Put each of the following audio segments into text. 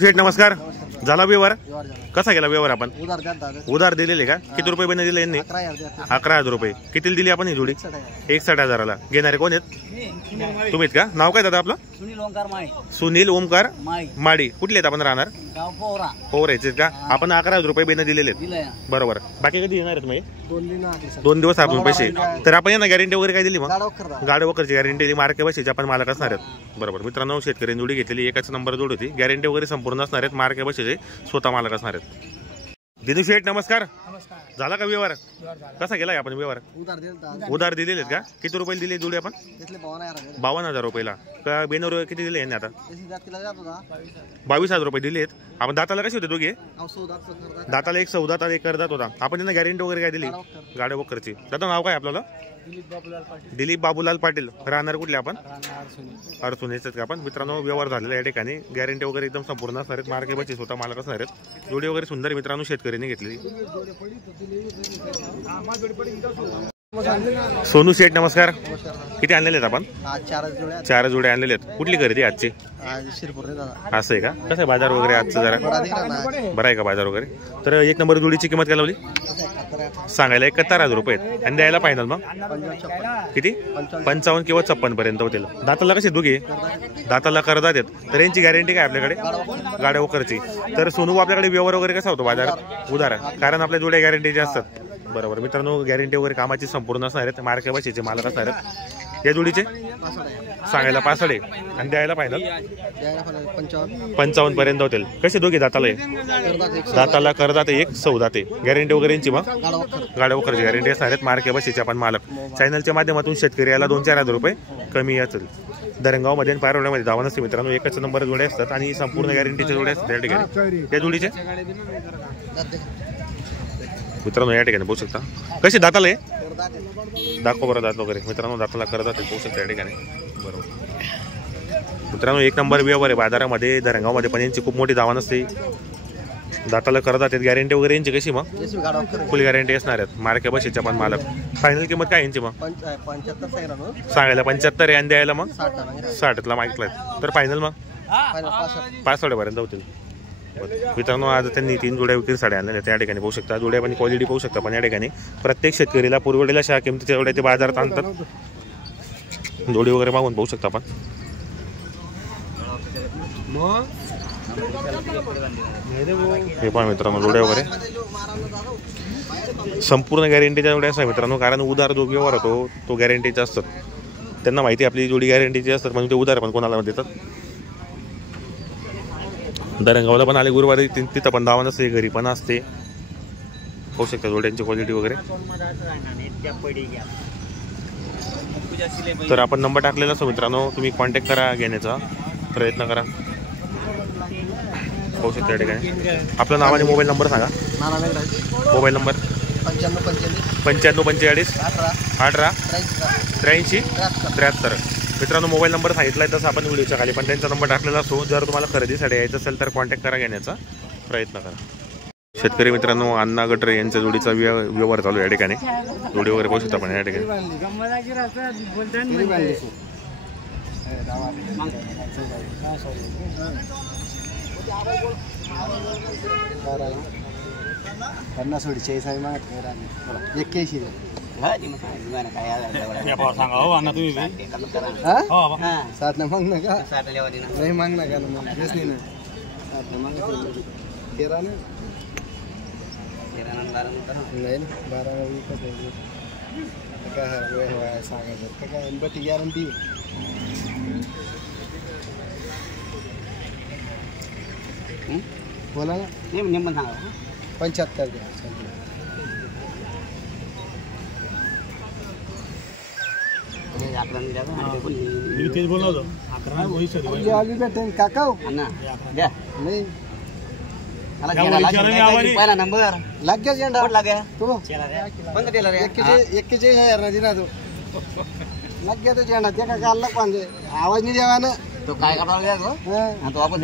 शेठ नमस्कार. झाला व्यवहार? कसा गेला व्यवहार? आपण उधार दिलेले का? किती रुपये बने दिले यांनी? 11,000 रुपये. किती दिली आपण ही जोडी? 61,000ला. घेणारे कोण आहेत? तुम्हीच का? नाव काय दादा आपलं? सुनील ओमकार माडी. कुठले आहेत आपण राहणार? पोहरायचे का? आपण 11,000 रुपये बेने दिलेले आहेत. बरोबर. बाकी कधी येणार आहेत? मग 2 दिवस आपण पैसे. तर आपण यांना गॅरंटी वगैरे काय दिली? मग गाडी वगैरेची गॅरंटी दिली. मार्के बशीचे आपण मालक असणार आहेत. बरोबर मित्रांनो, शेतकऱ्यांनी जोडी घेतलेली एकाच नंबर जोड होती. गॅरंटी वगैरे संपूर्ण असणार आहेत. मार्के बशीचे स्वतः मालक असणार आहेत. दिनू शेठ नमस्कार. झाला का व्यवहार? कसा गेला आपण व्यवहार? उधार दिलेले का? किती रुपये दिले जोडी आपण? 52,000 रुपयाला. का बेनवर किती दिले यांनी? आता 22,000 रुपये दिलेत. आपण दाताला कसे होते दोघे? दाताला एक सौदा एक करदात होता. आपण त्यांना गॅरंटी वगैरे काय दिली? गाड्या वगैरेची. दादा नाव काय आपल्याला? दिलीप बाबूलाल पाटील. राहणार कुठले आपण? अडचून यायचं का आपण? मित्रांनो व्यवहार झालेला या ठिकाणी. गॅरंटी वगैरे एकदम संपूर्ण असणार आहेत. मार्के बची स्वतः मालक असणार आहेत. जोडी वगैरे सुंदर मित्रांनो शेतकऱ्यांनी घेतलेली. सोनू शेठ नमस्कार. किती आणलेले आहेत आपण? 4 जोड्या आणलेले आहेत. कुठली खरेदी आजची? असं आहे का? कसं आहे बाजार वगैरे आजचं? जरा बरं आहे का बाजार वगैरे? तर 1 नंबर जोडीची किंमत काय लावली? सांगायला 71,000 रुपये आणि द्यायला फायनल मग किती? 55 किंवा 56 पर्यंत होतील. दाताला कसे दोघे? दाताला करदात आहेत. तर यांची गॅरंटी काय आपल्याकडे? गाड्या वगैरेची. तर सोनू आपल्याकडे व्यवहार वगैरे कसा होतो बाजारात? उधार. कारण आपल्या जोड्या गॅरंटीचे असतात. बरोबर मित्रांनो, गॅरंटी वगैरे कामाची संपूर्ण असणार आहेत. मार्के बशीचे मालक असणार आहेत. या जोडीचे सांगायला 65 आहे आणि द्यायला फायनल 55 पर्यंत होतील. कसे दोघे दाताला? दाताला करदात एक सौदाते. गॅरंटी वगैरे यांची मग गाड्या वगैरेची गॅरंटी असणार आहेत. मार्के बशीचे आपण मालक. चॅनलच्या माध्यमातून शेतकरी याला 2-4 हजार रुपये कमी असेल. दरंगावमध्ये आणि पारवड्यामध्ये धावा नसते मित्रांनो. एकच नंबर जोड्या असतात आणि संपूर्ण गॅरंटीच्या जोड्या असतात या ठिकाणी. त्या जोडीचे मित्रांनो या ठिकाणी बघू शकता. कशी दाताला आहे? दाखव बरं दात वगैरे. मित्रांनो दाताला करतात बघू शकता या ठिकाणी. बरोबर मित्रांनो 1 नंबर व्यवहार आहे बाजारामध्ये. दरंगावमध्ये पण यांची खूप मोठी धावा नसते. दाताला करतात. गॅरंटी वगैरे यांची कशी मग? फुल गॅरंटी असणार आहेत. मार्के बशीच्या पण मालक. फायनल किंमत काय यांची मग? सांगायला 75 आहे आणि द्यायला मग 60ला मागितलाय. तर फायनल मग 65 पर्यंत होतील. मित्रांनो आज त्यांनी 3 जोड्या विक्रीसाठी आणल्या त्या ठिकाणी पाहू शकता. जोड्या पण क्वालिटी पाहू शकता. पण या ठिकाणी प्रत्येक शेतकरीला पुरवडेला अशा किमतीच्या जोड्या ते बाजारात आणतात. जोडी वगैरे मागून पाहू शकता आपण. हे पण मित्रांनो जोड्या वगैरे संपूर्ण गॅरंटीच्या जोड्या असतात मित्रांनो. कारण उधार जो व्यवहार होतो तो गॅरंटीचा असतात. त्यांना माहिती आपली जोडी गॅरंटीची असतात म्हणून ते उधार पण कोणाला देतात. दरंगावला पण आले गुरुवारी. तिथं पण दावा नसते. घरी पण असते. होऊ शकता जोड्यांची क्वालिटी वगैरे. तर आपण नंबर टाकलेला असतो मित्रांनो. तुम्ही कॉन्टॅक्ट करा. घेण्याचा प्रयत्न करा. होऊ शकता या ठिकाणी. आपलं नाव आणि मोबाईल नंबर सांगा. Mobile number 95 45 18 83 73. मित्रांनो मोबाईल नंबर सांगितलाय तसं आपण व्हिडिओच्या खाली पण त्यांचा नंबर टाकलेला असतो. जर तुम्हाला खरेदीसाठी यायचं असेल तर कॉन्टॅक्ट करा. घेण्याचा प्रयत्न करा. शेतकरी मित्रांनो अण्णा गटरे यांच्या जोडीचा व्यवहार चालू या ठिकाणी. जोडी वगैरे पाहू शकता पण या ठिकाणी. बोला ना. 75 द्या. पहिला नंबर लाग झेंडा लागे तू 41,000 दिना तो लाग गया तो झेंडा ते का काढला पाहिजे. आवाज नाही द्यावा ना तो. काय काढला तो आपण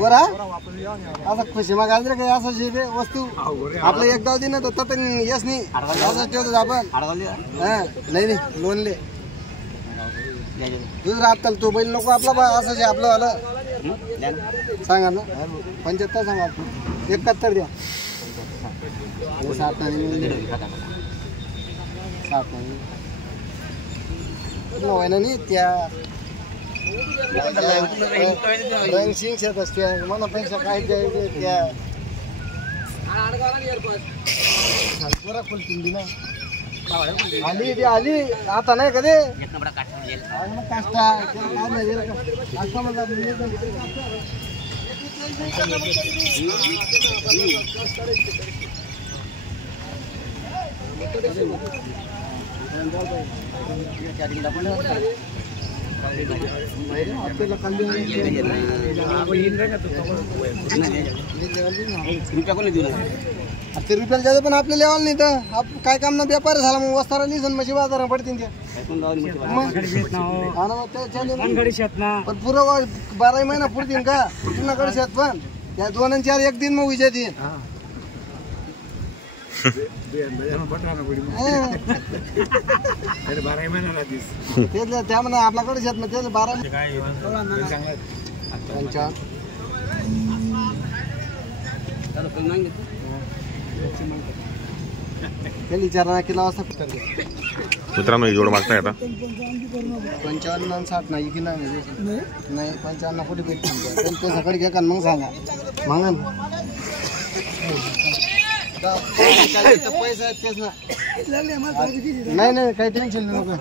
बरा असं खुशी मग काय असं जे वस्तू आपलं एकदा दिन तर यस नाही असं ठेवतो आपण. नाही नाही लोनले दुसरा आता तो बैल नको आपला असं जे आपलं आलं सांगा ना 75 सांगा 71 द्या 7 नाही त्या रंगसिंग शेत असते मनापेक्षा काय त्या खुलती ना आली आली आता नाही कधी ते रुपयाला जायचं पण आपल्या लेवाल नाही तर काय काम ना व्यापार झाला मग वस्तारा नाही मशी बाजार पडतील पण पुरं 12 महिना पुरतील का तुमच्याकडे शेत पण त्या 2 आणि 4 एक दिन मग विजय येईल त्या म्हणा आपल्याकडे शेत मग त्याला 12 विचारा किलो वाजता मित्रांनो जोड मागताय आता 55 आणि 60 नाही की नाही 55 कुठे भेटतील ते सकाळी घ्या का मग सांगा मागा पैसा तेच ना नाही काही टेन्शन नको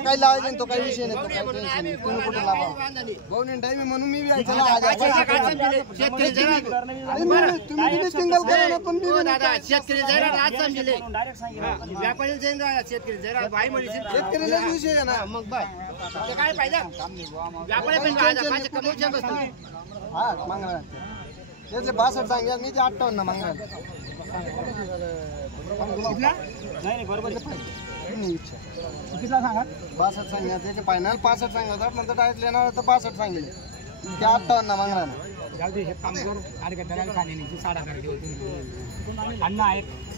काही लावायचं तो काही विषय नाही म्हणून मी तुम्ही सिंगल करा पण शेतकऱ्याला विषय आहे ना मग बाय काय पाहिजे हा मागा त्याचे 62 सांगा मी ते 58 मागा नाही बरोबर कितीला सांगा 62 सांगा त्याचे फायनल 65 सांगा नंतर डायरेक्ट लेणार तर 62 सांगितले ते 58 मागणार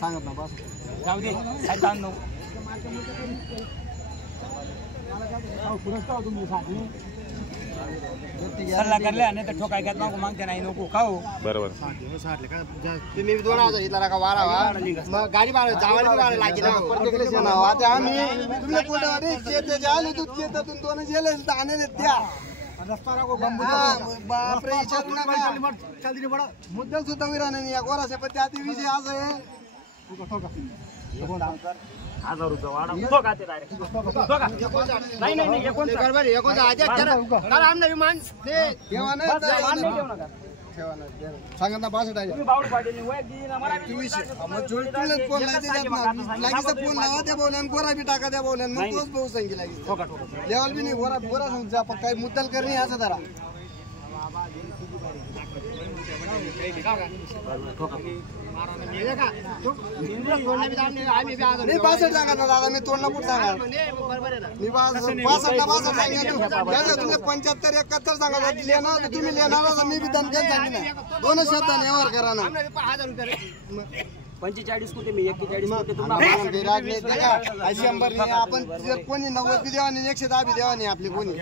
सांगत ना बस जाऊ दे 97 सल्ला करले आणि तर ठोकाय घेत नको मागते नाही नको खाऊ बरोबर तुम्ही 2000 इथला का वारावा मग गाडी जावायला लागली ना प्रत्येकाला नाव आता आम्ही तुमच्या कोटावाडी शेताचे आले तू शेतातून 2 गेले आणले त्या रस्ता नको बापरे मुद्दल सुद्धा विरा नाही या गोराच्या पण त्या विषय आज आहे 1000 रुपये वाढा तो का ते डायरेक्ट नाही आमना विमान ते ठेवा नाही सांगा ना 62 आहे बावड पाटील वय दी ना मला 24 मग जोडीला फोन लागीचा फोन लावा त्या बोलण्यान गोरा बी टाका त्या बोलण्यान मग तोच भाऊ सांगितला लेवल बी नाही गोरा समजा आपण काही मुद्दल करणे असं जरा मी 62 सांगा ना दादा मी तोडणं कुठं सांगा मी 62 सांगा तुम्ही 75 71 सांगा लेणार तुम्ही लेणार मी बी धनगन सांगितलं 2 शब्दाने व्यवहार करा ना 45 कुठे मी 41 कुठे तुम्हाला आपण जर कोणी 90 बी देवा नाही 110 बी देवा नाही आपली कोणी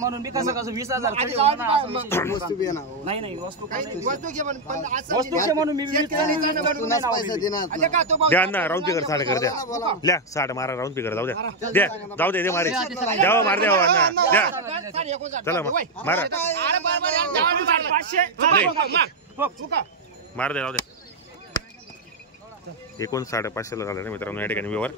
म्हणून मी कसं 20000 वस्तू बी नाही नाही वस्तू वस्तू म्हणून मी पैसा देणार द्या ना राऊंड फिगर 60 कर द्या 60 मारा राऊंड फिगर जाऊ द्या जाऊ दे मारे द्यावा मार द्यावा ना द्या चला मारा मार द्या जाऊ द्या 59,500 ला झालं ना मित्रांनो या ठिकाणी व्यवहार